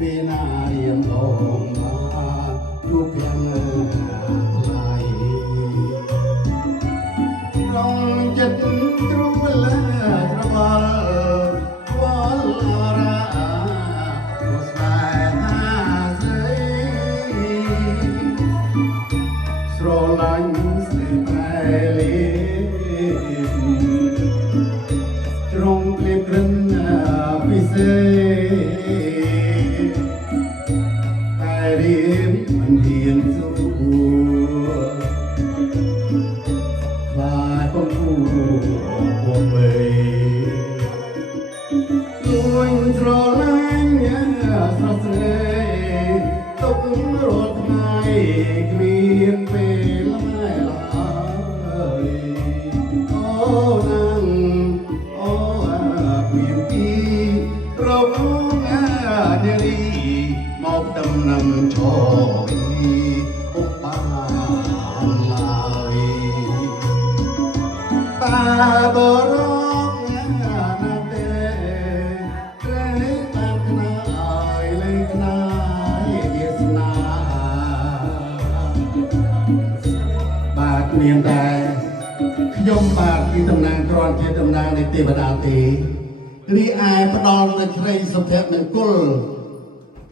vì na yên ổn mà chúc em lại lòng chất tru là trabal wal ra usai ha dây sro lanh sai trong clip rừng bị ai đêm mình hiền du và con phu của mình luôn rồi anh sao thế tóc rồi thay miền về lại lại ô nắng ô miền đi rồi nghe đi một tâm nằm trôi úc ban lại ta bờ róc na tê trái tan nai lấy nai yes na bạc miền đạiยมบาทที่ตำนานกรอนที่ตำนานในเทวดาตีรีอายพระดอนในใครสมเด็จมันกุล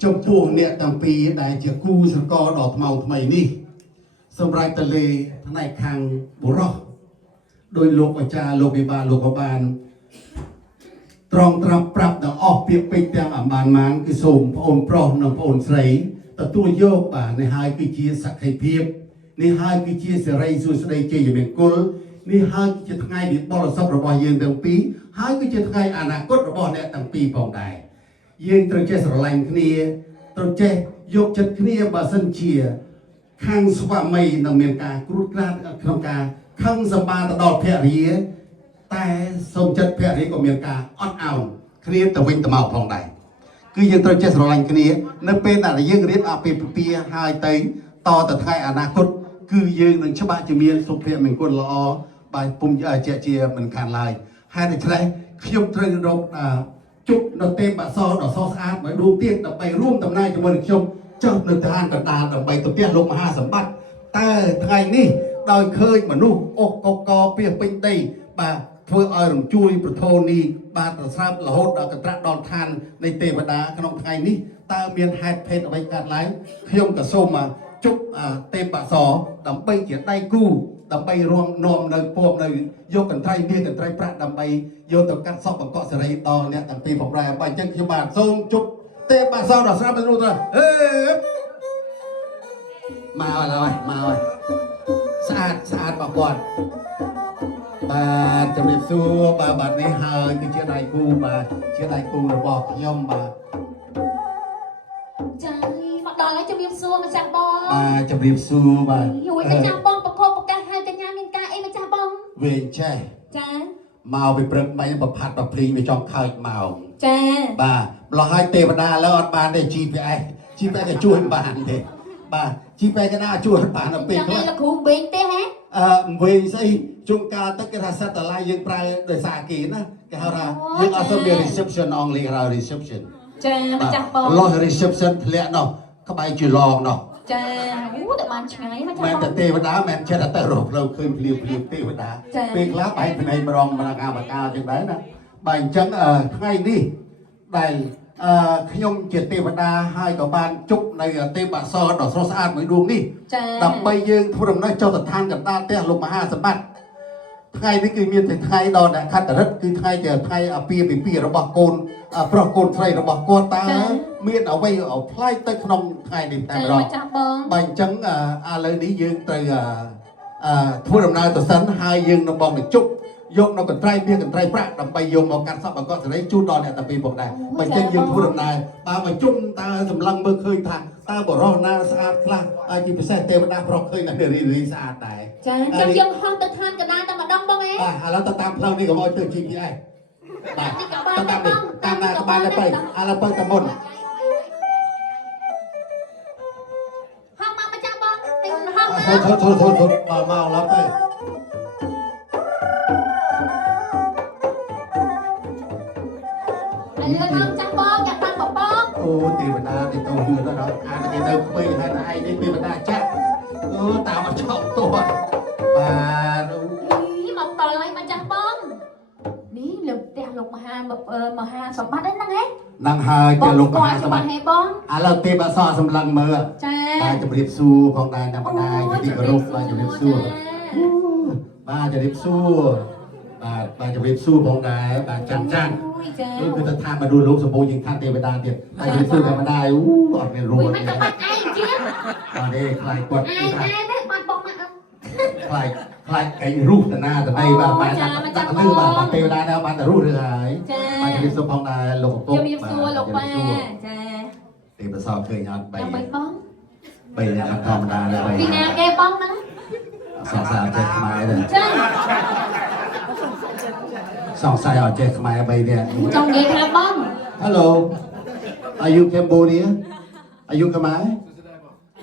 จมพวงเนี่ยตั้งปีได้เจ้ากู้สกอดอกเมาทำไมนี่สมรายทะเลทนายคังบุรอโดยโลกอาจารย์โลกบิบาลโลกบาลตรองตรับปรับดังออกเปียกไปเตียงอ่ำบานมันคือสมพระองค์พร้อมนำพระองค์ใส่แต่ตัวโยกป่าในหายคือเชียสักให้เพียบในหายคือเชียเสรีสุดสดเจยเป็นกุลนี่หายจะทั้งไงดิบอลซับระบายยืนตั้งปีหายคือจะทั้งไงอนาคตระบายเนี่ยตั้งปีปองได้ยืนตรงเจสระแรงគ្នាตรงเจยกจัดគ្នាบาสันเชียข้างสวามีนำเมียนกากรุดกราดขนมกาข้างสบาตดอดเพรียแต่สมจัดเพรียก็เมียนกาอ่อนเอาគ្នាตะวิงตะเมาพองได้คือยืนตรงเจสระแรงគ្នាนั่นเป็นอะไรยืนเรียบอาเปียหายเตยต่อแต่ทั้งไงอนาคตคือยืนหนึ่งฉบับจะมีสุภาพเหมือนคนละอไปปุ่มเจียเหมือนกันลายให้ได้ใช้ขยมเทรนรกจุกดอกเต็มบะซอดอกซอสอาร์ตไปดูเตี้ยดอกไปร่วมตำนายจำนวนขยมเจ้าหนึ่งทหารกันดาดอกไปตัวเตี้ยลงมหาสมบัติแต่ไงนี่โดยเคยเหมือนนู่อกกเปียเป็นตีบะเพื่อเอาหลงจุยประโทนีบาตรทราบละหดดอกกระตระดอนทานในเทวดาขนมไงนี่ตาเมียนแฮดเพชรเอาไว้การไล่ขยมกับส้มมาจุกเต็มปะซอดำไปเขียนได้กู้ดำไปรวมนอมเลยพวกเลยยกกันไทยเมียกันไทยพระดำไปโยนกับกัดซอกบังเกาะเสรีตอนเนี่ยตั้งปีผมแรงไปจังขบาททรงจุกเต็มปะซอดอกสระเป็นรูตัวเฮ้ยมาอะไรมาอะไรสะอาดมาก่อนบาดจำเรียบสู้บาดนี้เฮยคือเชื่อได้กู้มาเชื่อได้กู้ระบอกย่อมมาใจมาดอนแล้วจะเรียบสู้มาจากบอลจะเรียบสู้มาอยู่ไอ้จ้าบอลประโคประกาศให้กันยามินกาเอ็มจ้าบอลเวงใช่จ้าเมาไปเปรย์ไม่ประพัดประพลีไปจองข้าวเมาจ้าบ้าเราให้เตวดาแล้วบานได้จีไปจะช่วยบานเด็บ้าจีไปก็น่าช่วยบานเป็นเพราะเราคูเบงเต้ฮะเวงใช่จงการตั้งกระสัตอะไรยังปลายโดยสากีนะแกเรายังเอาสมัย reception only เรา reception จ้ามาจากบอลรอ reception เลี้ยเนาะเข้าไปจีรองเนาะจ้าแต่มันช่างมาจากบอลแม่แต่เทวดาแม่เชื่อแต่เราเคยเพลียวเทวดาเป็นคลาไปในบรองบรรณาบรรกาจังไรนะใบจังไงนี่ได้ขยมเจตเทวดาให้กับบ้านจุกในเทวดาซอดอกโซสอาดเหมือนดวงนี่ดับใบยืนทุรนน้อยเจ้าตะทานกับตาเตะลงมาห้าสมบัติไทยนี่คือมีแต่ไทยดอนคัดแต่รัฐคือไทยเจอไทยปีระบาดโกนเพราะโกนไทยระบาดโกนตาเมียนเอาไว้เอาพลายตึกนองไทยนี่แต่เราใบจังอะไรนี้ยืนแต่ทุรนน้อยตัวสันให้ยืนนบองในจุกยกนกกันไตรเมียกันไตรพระดำไปยมเอาการซับก็จะได้จูดอนเนี่ยแต่ปีบอกได้ใบจังยืนทุรนน้อยตาใบจุ่มตาสำลังเมื่อเคยทางตาบอกรอหน้าสะอาดคลาจีพิเศษเทวดาเพราะเคยนั่นเดี๋ยวรีสะอาดได้จังยังห้องตะทานกันนานแต่มาดองบ้างไงแล้วตามเรานี่ก็มองเจอจีพีไอตามหน้ากบ้านแล้วไปแล้วไปตะบนห้องมาจากบอลห้องมาเมาแล้วไป เรือน้ำจังบองอยากตังบอกบอง អូទេវតាទីទៅហឿទៅដល់អាគេទៅក្មេងហើយឯងនេះទេវតាចាក់តាមអត់ចប់តោះបាទ นี่มาต่ออะไรมาจังบองนี่เรื่องแต่ลงมหาสมบัติได้นั่งไง នឹងហើយជាលោកមហាសម្បត្តិ ให้บอง ឥឡូវទេពអសរសម្លឹងមើល จ้า បាទជម្រាបសួរផងដែរតាមបណ្ដាយទីគោរពបាទជម្រាបសួរបាទជម្រាបសួរបាទជម្រាបសួរផងដែរបាទចាំចាន់ จ้า គឺទៅថាមកดูលោកសម្បូរជាងថាទេវតាទៀតហើយជម្រាបសួរតាមបណ្ដាយអត់មានរួ อุ้ย ច มันจะปัดไอ้เจี๊ยบ បាទនេះខ្លាយគាត់ ไอ้ไอ้แม่ปัดบอกมา ខ្លាយឯងរូបតាណាតណៃបាទបាទដាក់លឺបាទទេវតាដែរបាទតែរូបឬហើយបាទជម្រាបសួរផងដែរលោកកំពុង จะมีซัวลงมาจ้า ទេពអសរឃើញអត់ ยังไม่บ้อง 3យ៉ាងធម្មតាដែរ ปีนาแกบ้องนะ សង្សារចេះខ្មែរដែរ จ้า សង្ស័យអត់ចេះខ្មែរ3នាក់ จงเงี้ยครับบ้อง Hello Are you Cambodia Are you ខ្មែរ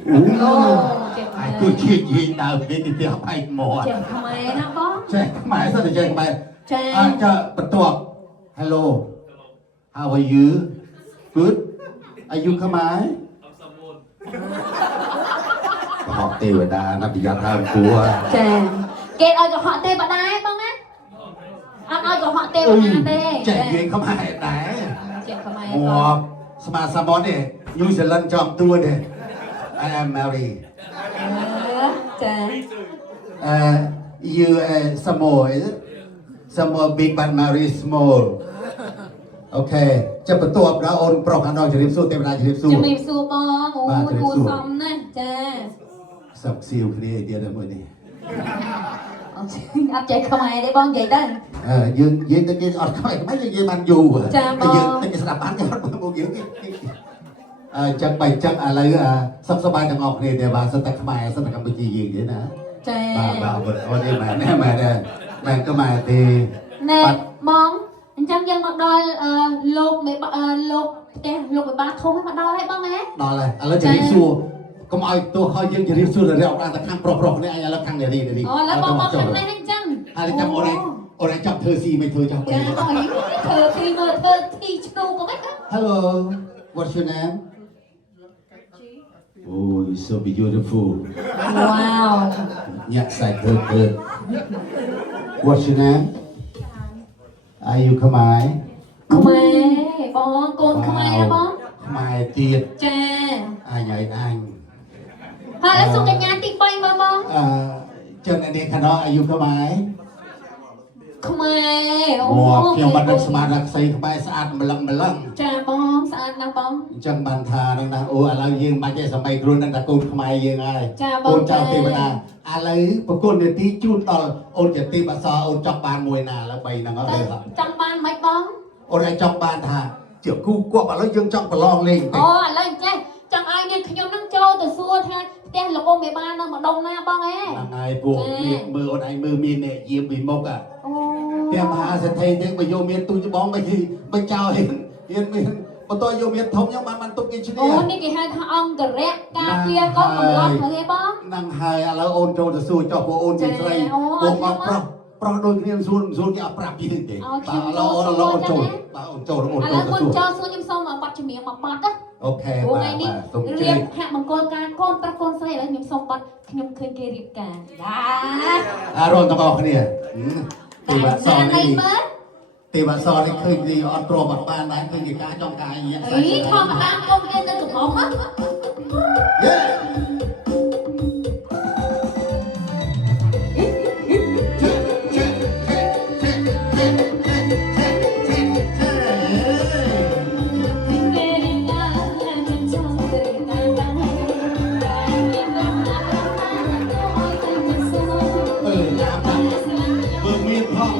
អូ โอ้เจ็บ អាយគឺជិះយីដើរពីទីផ្ទះឯងមក เจ็บทำไมนะบ้อง ចេះខ្មែរសិនតែចេះខ្មែរ จ้า អាចបន្ទាប់ Hello How are you Good Are you ខ្មែរហត់ទេវតាណាប្រយ័ត្នហើយគួរ จ้าเกดเอากับเหาะเตะบะได้บ้องนะเอากับเหาะเตะบะได้เต้ ចេះនិយាយខ្មែរដែរ เจ็บทำไม ងា บ้อง ប់ស្មាសាមននេះញូហ្សេឡង់ចំទួនេះ I am Mary จ้า you small small big but Mary small អូខេចាប់បន្ទាប់ដល់អូនប្រុសខាងដល់ជម្រាបសួរទេវតាជម្រាបសួរ จะมีซูบ้องโอ้ดูซ้ำนะจ้า សឹកស៊ីវគ្នាទៀតហើយមួយនេះ อัพใจทำไมได้บ้องใหญ่ได้ យើងនិយាយទៅគេអត់ខ្វែងមិននិយាយបានយូរ ចា៎បង តែយើងតែគេស្ដាប់បានគេអត់មកយើងគេចឹងបីចឹងឥឡូវសុខសប្បាយទាំងអស់គ្នាទេបាទសិនតែខ្មែរសិនតែកម្ពុជាយើងទេណា จ้า បាទអូននេះមែនទេមែនខ្មែរទេ แน่มองจังยังมาดอยโลกไม่โลกโลกไปบ้านทุ่งให้มาดอยให้บ้างไง ដល់ហើយឥឡូវជម្រាបសួរកុំឲ្យទោះឲ្យយើងជម្រាបសួររកបានតែខាងប្រុសនេះអញឥឡូវខាងនារី อ๋อแล้วบ้องทำไงนั่นจัง ហើយចាំអូនឯងចាប់ធ្វើស៊ីមិនធ្វើចាប់ จ้าอ๋อเธอที่ชูก็ไม่ก็ Hello what's your name Oh you're so beautiful ว้าว ញាក់សាច់ធ្វើ What's your name Are you ខ្មែរ ทำไมบ้องโกนทำไมนะบ้อง ខ្មែរទៀត จ้า អញហើយអញ ฮะแล้วสุกัญญาติไปมาบ้อง ចឹងនេះខាងនោះអាយុខ្មែរ ทำไมโอ้ អូខ្ញុំបាត់ដឹកស្មានថាខ្សែខ្មែរស្អាតម្លឹង จ้าบ้องสะอาดนะบ้อง អញ្ចឹងបានថានឹងណាអូឥឡូវយើងបាច់ទេសម័យខ្លួននឹងតែកូនខ្មែរយើងហើយ ចាបង កូនចៅទេវតាឥឡូវប្រគុណនាទីជូនដល់អូនជាទីបសអូនចង់បានមួយណាឥឡូវ3ហ្នឹងអត់ទេ จังบ้านไหมบ้อง អូនឯងចង់បានថាជាគូគប់ឥឡូវយើងចង់ប្រឡងលេងតិច อ๋อแล้วจ้ะจังไอ้เนี่ยขยมนั่งโจแต่ซัวท่าแต่ลูกอมไปบ้านนั่งมาดงหน้าบ้องเอ้ ហ្នឹងហើយពួកមានមើលអូនឯងមើលមានអ្នកយាមពីមុខអា โอ้ តែមហាសេដ្ឋីទាំងបើយកមានទូច្បងមិនចោលហ៊ានមានបន្ទាប់យកមានធំខ្ញុំបានទុកគេឈ្នះ โอ้นี่กี่ให้ท่าอมกระแรกกาเฟียก็กำลังเฮ้ยบ้อง ហ្នឹងហើយឥឡូវអូនចូលទៅសួរចុះពួកអូនជាស្រីពួកមកប្រុសដូចគ្នាសួរគេអត់ប្រាប់យីទេបាទឥឡូវអូនចូលបាទអូនចូលអូន อะ ចូល แล้ว ទៅ คน សួរ เจ้าซัวยิ้มส้มมาปัดเฉียงมาปัดอ่ะ អូខេ โอ้ បា ไง ទ นี่ បាទសូមជ เรี ឿ ยบหักมังกรการก้นตะก้นใส่แล้วยิ้มส้มปัดขยมคืนเกรียบกันยา អារនទាំងអស់គ្នាទេវស แต่ រ ไหน នេះ เบิร์ด ទេវសរនេះឃើញទីអត់ទ្រាំអត់បានដែរឃើញជាការចង់ការញាក់សាច់ เฮ้ยทอมาตามกงเกนจะถูกของมั้ง យេមើលមានផង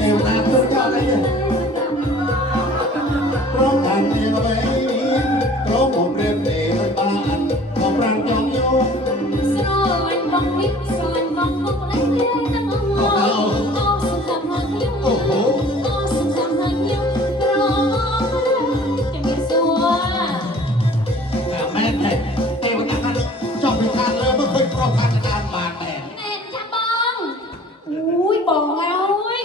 ទេវតាទុកចោលអីព្រមខាងទេវរីព្រមមករៀបទេវបានក៏ប្រាំងចង់យក สโลว์บังวิบสลันบังมุกเล็กเล็กนั่งหัวโอ้สุดทำหางยิ้ม โอ้โห โอ้สุดทำหางยิ้มร้องจะมีสัว តែមែនទេវតាចង់ពីខាងលើមកឃើញប្រុសខាងដើមបានមែន แน่นจ้าบองอุ้ยบองไงเฮ้ย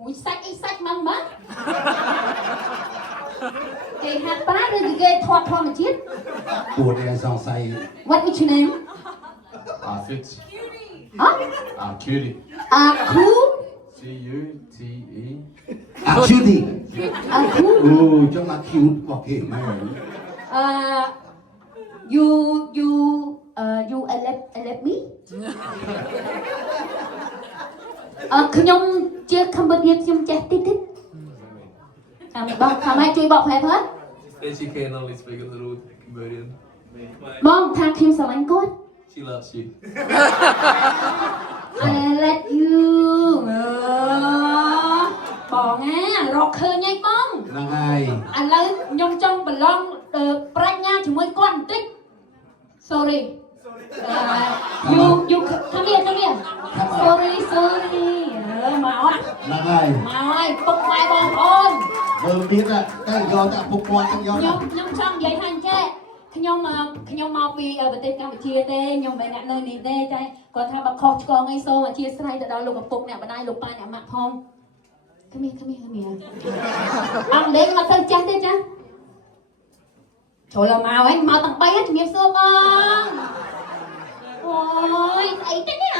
อุ้ยซักไอ้ซักมัน ហាត់ប្រាឬគេថតធម្មជាតិ ปวดแอร์สองไซ What is your name Fitz. อ๋อ Cutie. ครู Cute. คิวดี ครู โอ้จะมาคิวบอกเห็นไหม you you elect me ខ្ញុំជាកម្ពុជាខ្ញុំចេះតិចតិចបងថាម៉េចជួយបកប្រែផង Said she can only speak a little Cambodian. បងថាខ្ញុំស្រឡាញ់គាត់ She loves you. I let you បងណារកឃើញហើយបង ហ្នឹងហើយ ឥឡូវខ្ញុំចង់ប្រឡងប្រាជ្ញាជាមួយគាត់បន្តិច Sorry you come here Sorry មកអត់ ហ្នឹងហើយ មកហើយពុកម៉ែបងប្អូន មើលទៀតតែយកតែពុកគាត់ទៅយក ខ្ញុំចង់និយាយថាអញ្ចេះខ្ញុំមកពីប្រទេសកម្ពុជាទេខ្ញុំមិនអ្នកនៅនេះទេតែគាត់ថាបើខុសឆ្គងអីសូមអធិស្ឋានទៅដល់លោកឪពុកអ្នកម្ដាយលោកប៉ាអ្នកម៉ាក់ផងcome here អង់គ្លេសមកទៅចាស់ទេចាចូលមកហើយមកទាំង3ហើយជំរាបសួរបងអូយស្អីទេនេះ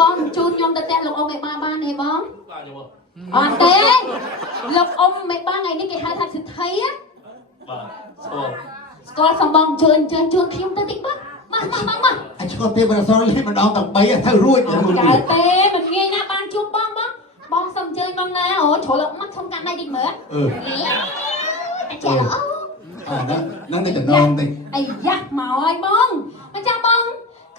បងជូនខ្ញុំទៅតែលោកអ៊ំឯបានទេបងអត់ទេលោកអ៊ំឯបានថ្ងៃនេះគេហៅថាសិទ្ធិស្គាល់សំបងជឿនខ្ញុំទៅតិចបងមកអាចឆ្កល់ទេបើសរលេម្ដងទាំង3ទៅរួចទៅមួយ កើតទេមិនងាយណាបានជួបបងសុំជើញបងណាអូចូលមកខ្ញុំកាត់ដៃតិចមើលតែចាល្អហ្នឹងតែចំណងតិច អីយ៉ាស់មកហើយបងម្ចាស់បង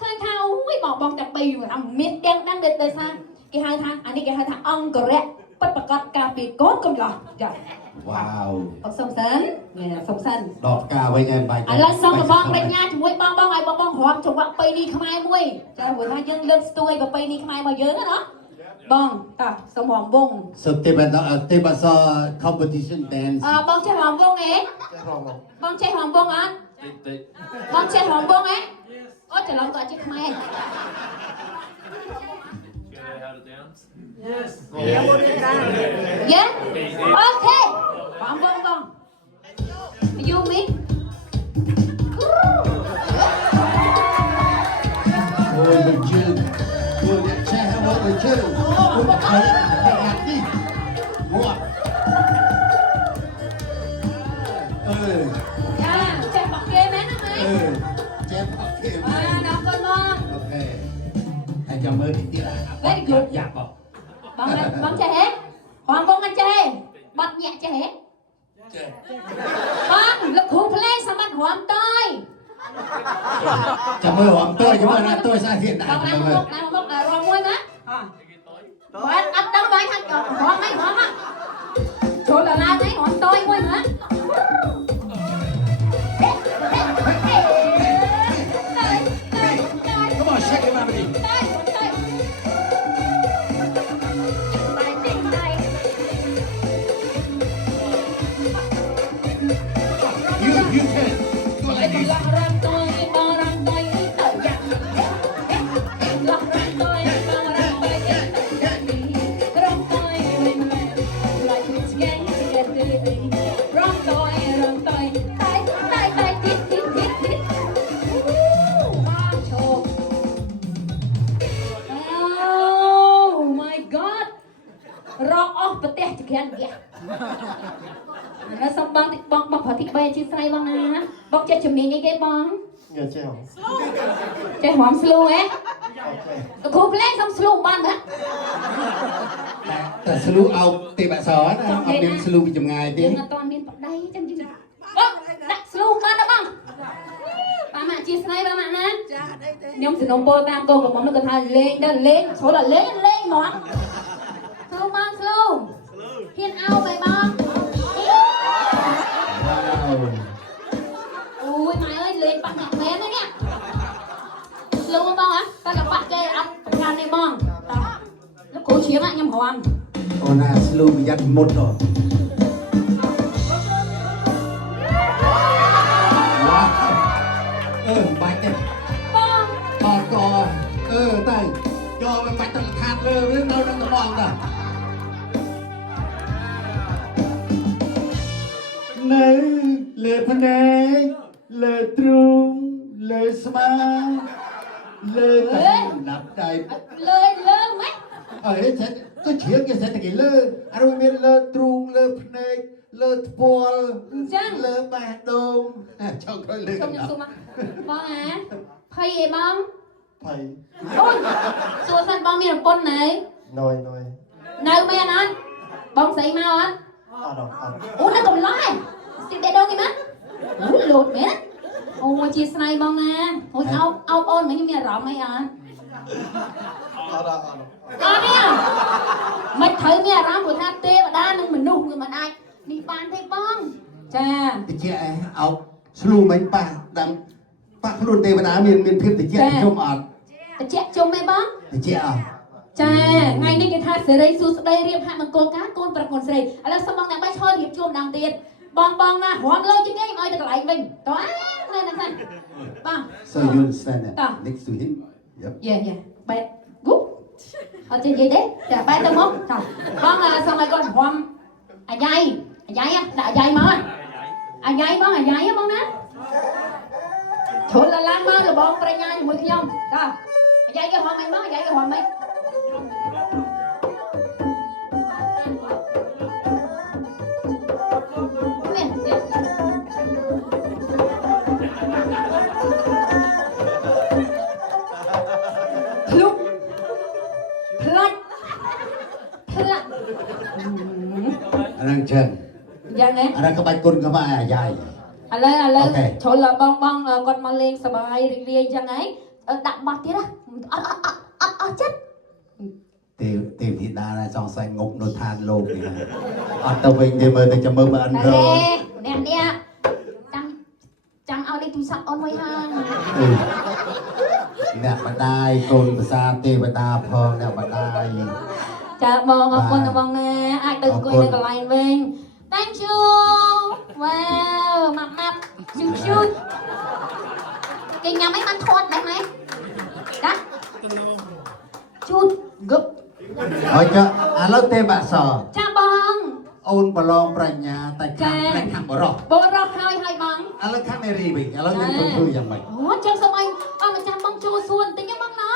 ឃើញថាអូយបងតែ3អាមានទាំងដឹងដោយសារគេហៅថាអានេះគេហៅថាអង្គរៈពិតប្រកបការពីកូនកំឡោះចា វ៉ាវ បងសុំសិនសុំសិន ដល់ផ្កាវិញឯងបាច់ ឥឡូវសុំបងប្រាជ្ញាជាមួយបងឲ្យបងរាំចង្វាក់បីនេះខ្មែរមួយចាព្រោះថាយើងលើកស្ទួយប្របីនេះខ្មែររបស់យើងណាបងតោះសុំរំវង So they was a competition dance បងចេះរំវងទេបងចេះរំវងអត់បងចេះរំវងទេអូច្រឡំក៏ចេះខ្មែរ Yes. Yeah Okay រំវងបង You me អូយមិនជឿអូយអ្នកចេះមកមិនជឿអូយខំតែយ៉ាប់ទីមកចាចេះបកគេមែនណាម៉ែ ចេះអត់គេ ដល់កូនបង អូខេហើយចាំមើលទីទៀតយ៉ាប់បងចេះហេរំវងអត់ចេះបាត់ញាក់ចេះហេ ចេះ បងលោកគ្រូភ្លេងសមត្ថរំតយ ចាំមើលរំតើចាំមើលណាតើសាទៀតដែរ បងណាមករំមួយណាបាទអត់ដឹងបងថារំមិនរំចូលឡាឡានេះរំតយមួយណា Come on shake it mommy You can do like this រកអស់ប្រទេសចក្រានវះហើយសុំបងប្រតិបត្តិជាស្រ័យបងណាបងចេះជំនាញអីគេបងចេះរំស្លូហ៎គ្រូភ្លេងសុំស្លូបានណាតែស្លូអោបទេបាក់សណាអត់មានស្លូពីចម្ងាយទេ អត់ទាន់មានប្តីចឹងយឺបងដាក់ស្លូបានណាបងប៉ាម៉ាក់ជាស្រ័យប៉ាម៉ាក់ណាខ្ញុំសនំពោតាមកូនកំមុំនោះគាត់ថាលេងទៅលេងស្រួលតែលេងហ្មង ស្លូបងស្លូហ៊ានអោបហើយបងអូយម៉ែអើយលេងបាក់អ្នកមែនទេនេះស្លូបងហ៎តែលបាក់គេអត់ប្រកាន់ទេបងលោកគ្រូឈៀងខ្ញុំរំ អូណាស្លូប្រយ័ត្នមុតដល់បាច់ទេ បង កតែយកមិនបាច់ទៅខាត់លើវានៅនឹងត្មងដែរ នៅលើភ្នែកលើទ្រូងលើស្មាលើកណ្ដាប់ដៃ លើម៉េច អើចេះទៅជ្រៀងគេសេះតែគេលើអានោះមានលើទ្រូងលើភ្នែកលើថ្ពាល់លើបេះដូងចង់ក្រោយលើ សុំ កណ្ ខ្ញុំ ដាប់ សួរមកបងអាភ័យអីបង ភ័យ អូយសួរសិនបងមានប្រពន្ធណែ ណយ នៅមែនអត់បងស្រីមកអត់ អត់ អូនៅកំឡុងស្ទីបេដងគេណាអូលោតមែនអូជាស្នៃបងណាអូអោបអូនមិញមានអារម្មណ៍អីអត់ អត់ អត់ទេមិនត្រូវមានអារម្មណ៍ព្រោះថាទេវតានិងមនុស្សវាមិនអាចនេះបានទេបងចា តិចអោស្លូមិញប៉ះដាំប៉ះខ្លួនទេវតាមានភាពតិចខ្ញុំអត់ តិចជុំឯងបង តិចអត់ ចាថ្ងៃនេះគេថាសេរីសួស្ដីរៀបហាក់មង្គលការកូនប្រពន្ធស្រីឥឡូវសុំបងអ្នកបីឈររៀបជួបម្ដងទៀតបងណារំលើជាងគេឲ្យទៅកន្លែងវិញតើនៅណាសិនបង So you stand next to him Yep យ៉ាបែកគប់អត់ចេះនិយាយទេចាបែកទៅមកចាបងសុំឲ្យគាត់រំអាយ៉ៃដាក់អាយ៉ៃមកអាយ៉ៃបងណាឈុលឡើងមកលបងប្រញ្ញាជាមួយខ្ញុំចាអាយ៉ៃគេរំមិនមកអាយ៉ៃគេរំមិនភ្លុកផ្លាច់អានឹងចឹង យ៉ាងណា អានឹងក្បាច់គុណក្បាច់អាយ៉ៃ ឥឡូវឈុលបងគាត់មកលេងសប្បាយរីករាយចឹងហើយដាក់បាត់ទៀតអត់ចិត្ត ទេធីតាសង្ស័យងប់នៅឋានលោកនេះអត់ទៅវិញទេមើលតែចាំមើលបើអិនរ នេះចាំឲ្យលេខទូរស័ព្ទអូនមួយហើយ អ្នកបដាយកូនភាសាទេវតាផងអ្នកបដាយ ចាបងអរគុណបងណាអាចទៅអង្គុយនៅកន្លែងវិញ Thank you Wow ម៉ាប់ជូតគេញ៉ាំអីបានធាត់ដែរម៉េចចាជូតហ្គឹប ហើយចុះឥឡូវទេបាក់ស ចាបង អូនប្រឡងប្រាជ្ញាតែខាងបរោះ បងរកហើយបង ឥឡូវខាងនារីវិញឥឡូវយើងធ្វើយ៉ាងម៉េច អូចឹងសុំឲ្យម្ចាស់បងជួសួរបន្តិចបងណា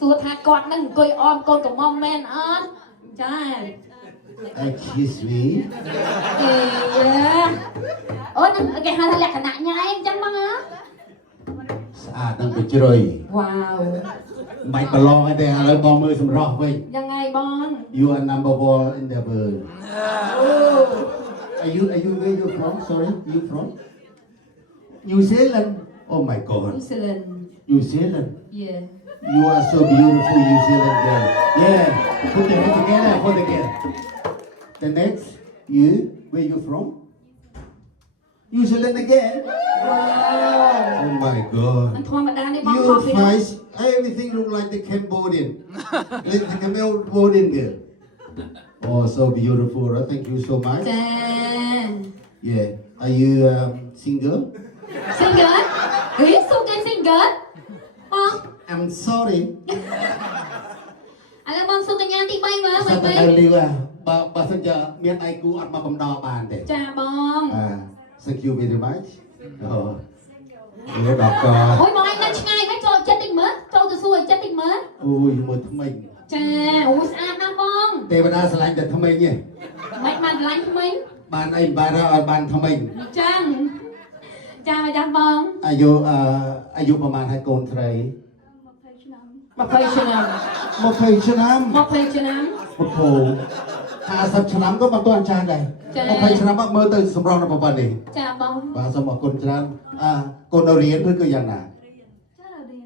សួរថាគាត់នឹងអង្គុយអមកូនកំមុំមែនអត់ចា Excuse me អូនគេហៅថាលក្ខណៈញ៉ែអញ្ចឹងបងណា ស្អាតនឹងទៅជ្រុយ វ៉ាវ មិនប្រឡងទេឥឡូវបងមើលសម្រស់វិញ យ៉ាងไงបង You are number 1 in the world អូ Are you where you from sorry you from New Zealand Oh my god ញូហ្សេឡង់ New Zealand yeah You are so beautiful New Zealand girl Yeah put them together The next you where you from New Zealand again វ៉ាវ Oh my god ធម្មតានេះបង You ខុសពី face everything look like the Cambodian like the Cambodian girl Oh so beautiful thank you so much ចា Yeah are you single single ហីសុំគេ single បង I'm sorry ឥឡូវបងសុំកញ្ញាទី3មើល សាប់តែលីវបើសិនជាមានដៃគូអត់មកបំដរបានទេ ចាបង Thank you very much អូដល់ក អូយបងឯងនៅឆ្ងាយមិនចូលចិត្តតិចមើលចូលទៅសួរចិត្តតិចមើល អូយមើលថ្មិញ ចាអូយស្អាតណាស់បង ទេវតាស្រឡាញ់តែថ្មិញទេ មិនបានឆ្លាញ់ថ្មី បានអីបានអត់បានថ្មិញ អញ្ចឹងចាម្ចាស់បង អាយុប្រហែលហើយកូនស្រី 20ឆ្នាំ 20ឆ្នាំ 20ឆ្នាំ ពុទ្ធោ50ឆ្នាំក៏មិនទាន់ចាស់ដែរ20ឆ្នាំមកមើលទៅសម្រស់នៅប្រព័ន្ធនេះ ចាបង បាទសូមអរគុណច្រើនកូននៅរៀនឬក៏យ៉ាងណា ចារៀន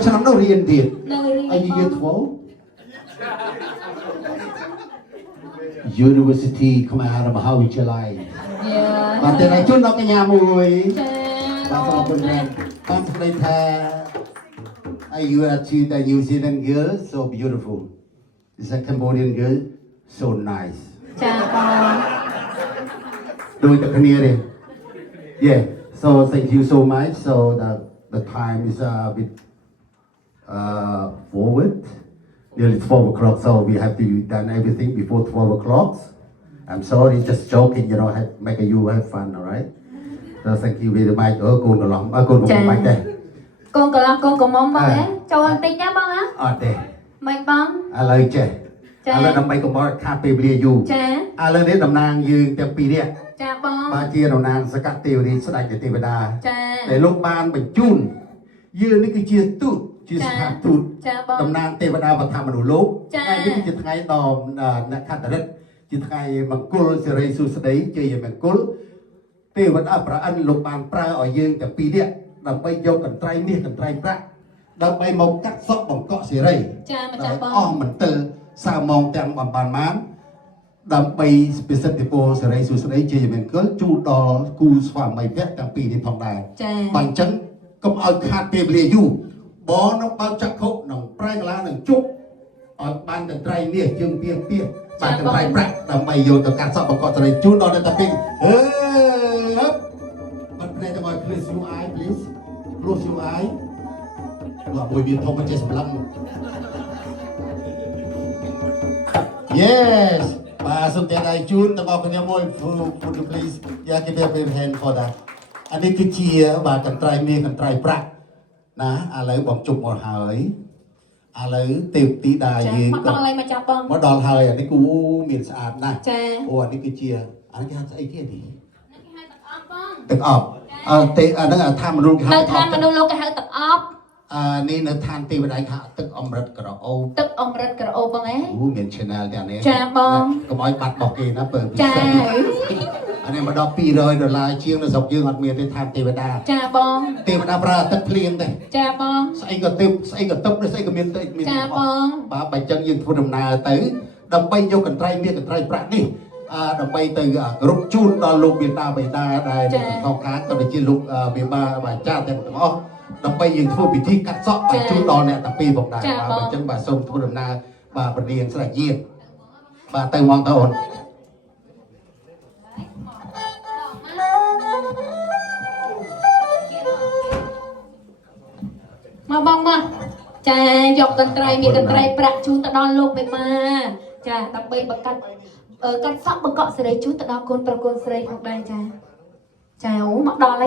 20ឆ្នាំនៅរៀនទៀត នៅរៀន អាយុ12 University ខ្មែរមហាវិទ្យាល័យ បាទតែជូនដល់កញ្ញាមួយ ចា បាទសូមអរគុណច្រើនបានស្ដីថា you are to the New Zealand girl so beautiful is a Cambodian girl so nice ចាបង ដូចតែគ្នាទេ Yeah so thank you so much so the time is a bit forward nearly 12 o'clock so we have to done everything before 12 o'clock I'm sorry just joking you know make you have fun alright so thank you very much កូនកន្លងកូនកំពុងបាច់ទេ កូនកន្លងកូនកំមុំបងហ៎ចូលបន្តិចណាបងហ៎ អត់ទេ មិនបង ឥឡូវចេះឥឡូវដើម្បីកុំឲ្យខាតពេលវេលាយូរ ចា ឥឡូវនេះតំណាងយើងទាំងពីរនាក់ ចាបង បើជាតំណាងសកតទេវរាជស្ដេចទេវតា ចា ដែលលោកបានបញ្ជូនយើងនេះគឺជាទូតជាស្ថានទូត ចាបង តំណាងទេវតាបឋមមនុស្សលោក ចា ថ្ងៃនេះគឺជាថ្ងៃដ៏អ្នកខត្តរិទ្ធជាថ្ងៃមង្គលសិរីសុស្ដីជ័យមង្គលទេវតាប្រអិនលោកបានប្រើឲ្យយើងទាំងពីរនាក់ដើម្បីយកកន្ត្រៃមាសកន្ត្រៃប្រាក់ដើម្បីមកកាត់សក់បង្កក់សេរី ចាម្ចាស់បង អស់មន្ទិលសៅម៉ងទាំងបំបានបានដើម្បីពិសិដ្ឋិពរសេរីសុស្ដីជ័យមង្គលជូនដល់គូស្វាមីភក្តិទាំងពីរនេះផងដែរ ចា បើអញ្ចឹងកុំឲ្យខាតពេលវេលាយូរបងនឹងបើកចក្ខុនឹងប្រែកឡើងនឹងជប់ឲ្យបានកន្ត្រៃមាសជើងពីបានកន្ត្រៃប្រាក់ដើម្បីយកទៅកាត់សក់បង្កក់សេរីជូនដល់អ្នកតាពីងបាត់ភ្នែកទៅឲ្យ close your eye please close your eye លោកមួយវាធំមិនចេះសម្លឹង Yes បាទសូមទាំងដៃជូនទាំងអស់គ្នាមួយ Would you please yeah give me a big hand for that អានេះគឺជាបាទកន្ត្រៃមាសកន្ត្រៃប្រាក់ណាឥឡូវបងជប់មកហើយឥឡូវទេវទីតាយើង មកដល់ហើយម្ចាស់បង មកដល់ហើយអានេះគូមានស្អាតណាស់ ចា អូអានេះគឺជាអានេះគេហៅស្អីគេនេះ នេះគេហៅទឹកអប់បង ទឹកអប់ទេអាហ្នឹងអាថាមនុស្សគេហៅ នៅឋានមនុស្សលោកគេហៅទឹកអប់ នេះនៅឋានទេវតាគេហៅទឹកអមរិតក្រអូប ទឹកអម្រឹតក្រអូបបងហ៎ អូមាន channel ទាំងនេះ ចាបង កុំឲ្យបាត់បោះគេណាបើពិ ចា សេសអានេះមកដល់$200ជាងនៅស្រុកយើងអត់មានទេឋានទេវតា ចាបង ទេវតាប្រើទឹកភ្លៀងទេ ចាបង ស្អីក៏ទឹកស្អីក៏ទឹកស្អីក៏មានទឹកមាន ចាបង បាទបើអញ្ចឹងយើងធ្វើដំណើរទៅដើម្បីយកកន្ត្រៃមាសកន្ត្រៃប្រាក់នេះដើម្បីទៅគ្រប់ជូនដល់លោកមេតាបេតាដែលក្នុងការក៏ដូចជាលោកមេបាអាចារ្យទាំងអស់ដើម្បីយើងធ្វើពិធីកាត់សក់បញ្ជូនដល់អ្នកតាពីរផងដែរបាទអញ្ចឹងបាទសូមធ្វើដំណើរបាទពលានស្រេចយាតបាទទៅហ្មងទៅអូន មកបងមកចាយកកន្ត្រៃមានកន្ត្រៃប្រាក់ជូនទៅដល់លោកមេម៉ាចាដើម្បីបង្កាត់កាត់សក់បង្កក់សេរីជូនទៅដល់កូនប្រកូនស្រីផងដែរចាចាអូមកដល់ហើយ